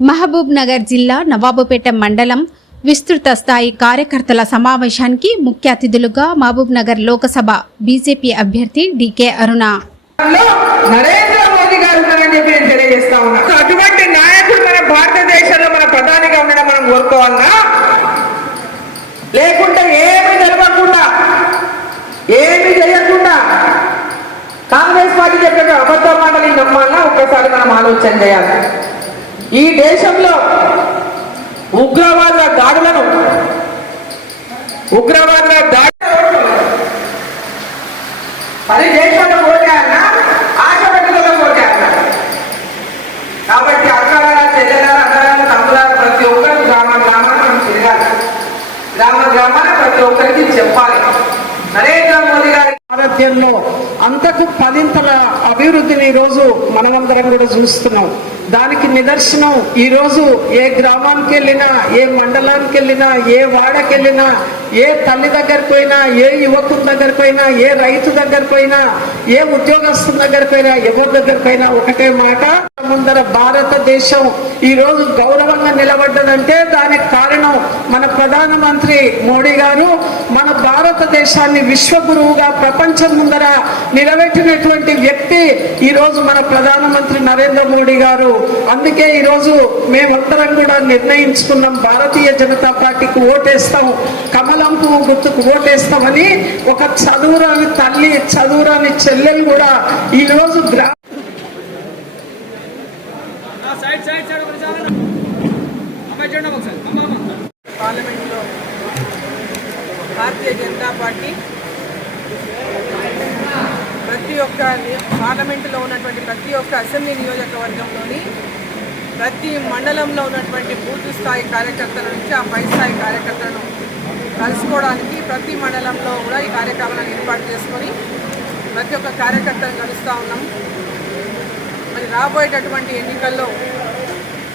మహబూబ్ నగర్ జిల్లా నవాబుపేట మండలం విస్తృత స్థాయి కార్యకర్తల సమావేశానికి ముఖ్య అతిథులుగా మహబూబ్ నగర్ లోకసభ బీజేపీ అభ్యర్థి డికే అరుణ. నరేంద్ర మోదీ గారు ఉన్నారని చెప్పి నేను తెలియజేస్తా ఉన్నా. అటువంటి నాయకుడు మన భారతదేశంలో మన ప్రధానిగా ఉండడం మనం కోరుకోవాలన్నా లేకుంటే ఏమి జరగకుండా ఏమి చేయకుండా కాంగ్రెస్ పార్టీ చెప్పిన అబద్ధ మాటలు నమ్మాలన్నా ఒక్కసారి మనం ఆలోచన చేయాలి. ఈ దేశంలో ఉగ్రవాద దాడులను ఉగ్రవాద దాడి పది దేశాలు పోటాయన్నా ఆశపెట్టుదల పోటాయన్నా కాబట్టి అక్కడ చెల్లెలారా అక్కడ తమ్ములారా ప్రతి ఒక్కరికి గ్రామ గ్రామాన్ని మనం తిరగాలి. గ్రామ గ్రామాన్ని ప్రతి ఒక్కరికి చెప్పాలి. నరేంద్ర మోదీ గారి ఆరోగ్యంలో అంతకు పదింతల అభివృద్ధిని ఈరోజు మనమందరం కూడా చూస్తున్నాం. దానికి నిదర్శనం ఈరోజు ఏ గ్రామానికి వెళ్ళినా ఏ మండలానికి వెళ్ళినా ఏ వాడకి వెళ్ళినా ఏ తల్లి దగ్గరికి పోయినా ఏ యువకుల దగ్గరికి పోయినా ఏ రైతు దగ్గరికి పోయినా ఏ ఉద్యోగస్తుల దగ్గరికి పోయినా ఎవరి దగ్గరికి పోయినా ఒకటే మాట. ముందర భారతదేశం ఈ రోజు గౌరవంగా నిలబడ్డదంటే దానికి కారణం మన ప్రధానమంత్రి మోడీ గారు మన భారతదేశాన్ని విశ్వగురువుగా ప్రపంచం ముందర నిలబెట్టినటువంటి వ్యక్తి ఈరోజు మన ప్రధానమంత్రి నరేంద్ర మోడీ గారు. అందుకే ఈరోజు మేమందరం కూడా నిర్ణయించుకున్నాం భారతీయ జనతా పార్టీకి ఓటేస్తాం కమలంకు గుర్తుకు ఓటేస్తామని ఒక చదువురాని తల్లి చదువురాని చెల్లెలు కూడా ఈరోజు గ్రా పార్లమెంట్లో భారతీయ జనతా పార్టీ ఒక్క పార్లమెంటులో ఉన్నటువంటి ప్రతి ఒక్క అసెంబ్లీ నియోజకవర్గంలోని ప్రతి మండలంలో ఉన్నటువంటి బూత్ స్థాయి కార్యకర్తల నుంచి ఆ పై స్థాయి కార్యకర్తలను కలుసుకోవడానికి ప్రతి మండలంలో కూడా ఈ కార్యక్రమాలను ఏర్పాటు చేసుకొని ప్రతి ఒక్క కార్యకర్తను కలుస్తూ ఉన్నాం. మరి రాబోయేటటువంటి ఎన్నికల్లో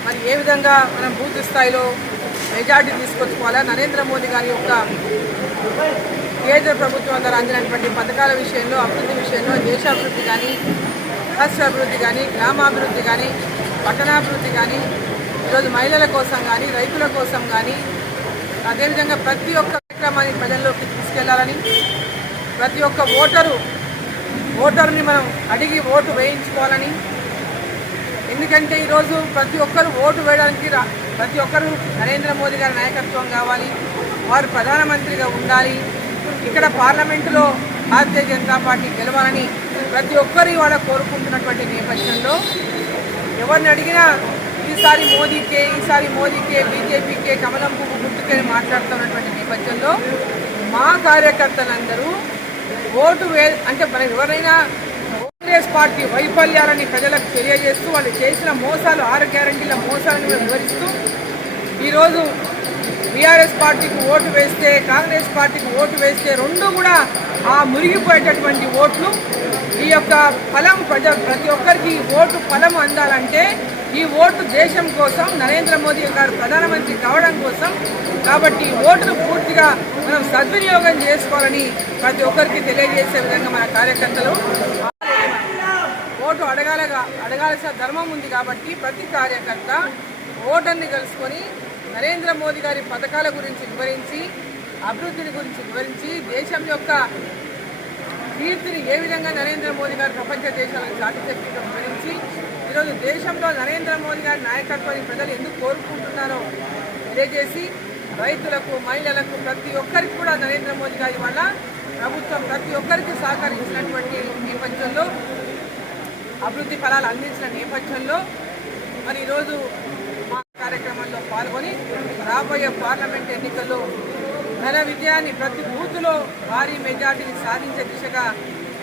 మరి ఏ విధంగా మనం బూత్ స్థాయిలో మెజార్టీ తీసుకొచ్చుకోవాలా? నరేంద్ర మోదీ గారి యొక్క కేంద్ర ప్రభుత్వం ద్వారా అందినటువంటి పథకాల విషయంలో అభివృద్ధి విషయంలో దేశాభివృద్ధి కానీ రాష్ట్ర అభివృద్ధి కానీ గ్రామాభివృద్ధి కానీ పట్టణాభివృద్ధి కానీ ఈరోజు మహిళల కోసం కానీ రైతుల కోసం కానీ అదేవిధంగా ప్రతి ఒక్క కార్యక్రమాన్ని ప్రజల్లోకి తీసుకెళ్ళాలని ప్రతి ఒక్క ఓటరు ఓటరుని మనం అడిగి ఓటు వేయించుకోవాలని ఎందుకంటే ఈరోజు ప్రతి ఒక్కరు ఓటు వేయడానికి రా- ప్రతి ఒక్కరు నరేంద్ర మోదీ గారి నాయకత్వం కావాలి వారు ప్రధానమంత్రిగా ఉండాలి ఇక్కడ పార్లమెంటులో భారతీయ జనతా పార్టీ గెలవాలని ప్రతి ఒక్కరు ఇవాళ కోరుకుంటున్నటువంటి నేపథ్యంలో ఎవరిని అడిగినా ఈసారి మోదీకే ఈసారి మోదీకే బీజేపీకే కమలం పువ్వు గుర్తుకని మాట్లాడుతున్నటువంటి నేపథ్యంలో మా కార్యకర్తలందరూ ఓటు వే అంటే మనం ఎవరైనా కాంగ్రెస్ పార్టీ వైఫల్యాలని ప్రజలకు తెలియజేస్తూ వాళ్ళు చేసిన మోసాలు ఆరు గ్యారంటీల మోసాలను వివరిస్తూ ఈరోజు బీఆర్ఎస్ పార్టీకి ఓటు వేస్తే కాంగ్రెస్ పార్టీకి ఓటు వేస్తే రెండు కూడా ఆ మురిగిపోయేటటువంటి ఓట్లు. ఈ యొక్క ఫలం ప్రజ ప్రతి ఒక్కరికి ఓటు ఫలం అందాలంటే ఈ ఓటు దేశం కోసం నరేంద్ర మోదీ గారు ప్రధానమంత్రి కావడం కోసం కాబట్టి ఓటును పూర్తిగా మనం సద్వినియోగం చేసుకోవాలని ప్రతి ఒక్కరికి తెలియజేసే విధంగా మన కార్యకర్తలు ఓటు అడగాలగా అడగాల్సిన ధర్మం ఉంది కాబట్టి ప్రతి కార్యకర్త ఓటర్ని కలుసుకొని నరేంద్ర మోదీ గారి పథకాల గురించి వివరించి అభివృద్ధిని గురించి వివరించి దేశం యొక్క కీర్తిని ఏ విధంగా నరేంద్ర మోదీ గారు ప్రపంచ దేశాలకు చాటి చెప్పడం గురించి ఈరోజు దేశంలో నరేంద్ర మోదీ గారి నాయకత్వాన్ని ప్రజలు ఎందుకు కోరుకుంటున్నారో తెలియజేసి రైతులకు మహిళలకు ప్రతి ఒక్కరికి కూడా నరేంద్ర మోదీ గారి వల్ల ప్రభుత్వం ప్రతి ఒక్కరికి సహకరించినటువంటి నేపథ్యంలో అభివృద్ధి ఫలాలు అందించిన నేపథ్యంలో మరి ఈరోజు కార్యక్రమంలో పాల్గొని రాబోయే పార్లమెంట్ ఎన్నికల్లో ఘన విజయాన్ని ప్రతి బూత్లో భారీ మెజార్టీని సాధించే దిశగా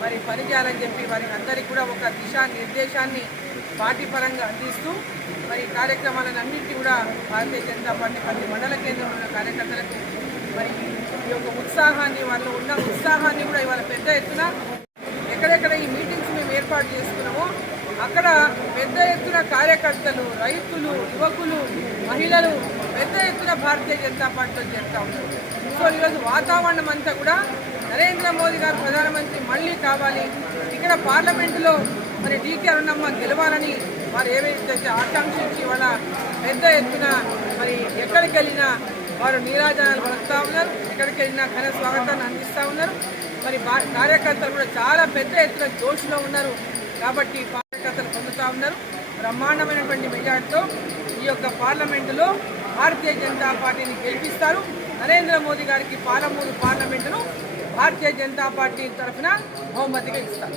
మరి పనిచేయాలని చెప్పి వారికి అందరికీ కూడా ఒక దిశా నిర్దేశాన్ని పార్టీ పరంగా అందిస్తూ మరి కార్యక్రమాలను కార్యక్రమాలన్నింటినీ కూడా భారతీయ జనతా పార్టీ ప్రతి మండల కేంద్రంలో ఉన్న కార్యకర్తలకు మరి ఈ యొక్క ఉత్సాహాన్ని వాళ్ళు ఉన్న ఉత్సాహాన్ని కూడా ఇవాళ పెద్ద ఎత్తున ఎక్కడెక్కడ ఈ మీటింగ్స్ మేము ఏర్పాటు చేసుకున్నామో అక్కడ పెద్ద ఎత్తున కార్యకర్తలు రైతులు యువకులు మహిళలు పెద్ద ఎత్తున భారతీయ జనతా పార్టీలో చేరుతా ఉన్నారు. సో ఈరోజు వాతావరణం అంతా కూడా నరేంద్ర మోదీ గారు ప్రధానమంత్రి మళ్ళీ కావాలి. ఇక్కడ పార్లమెంటులో మరి డీకే అరుణమ్మ గెలవాలని వారు ఏవైతే ఆకాంక్షించి వాళ్ళ పెద్ద ఎత్తున మరి ఎక్కడికి వెళ్ళినా వారు నీరాజనాలు పలుకుతూ ఉన్నారు. ఎక్కడికి వెళ్ళినా ఘన స్వాగతాన్ని అందిస్తూ ఉన్నారు. మరి కార్యకర్తలు కూడా చాలా పెద్ద ఎత్తున జోష్లో ఉన్నారు. కాబట్టి కార్యకర్తలు పొందుతూ ఉన్నారు. బ్రహ్మాండమైనటువంటి మెజార్టీతో ఈ యొక్క పార్లమెంటులో భారతీయ జనతా పార్టీని గెలిపిస్తారు. నరేంద్ర మోదీ గారికి పాలమూరు పార్లమెంటును భారతీయ జనతా పార్టీ తరఫున బహుమతిగా ఇస్తారు.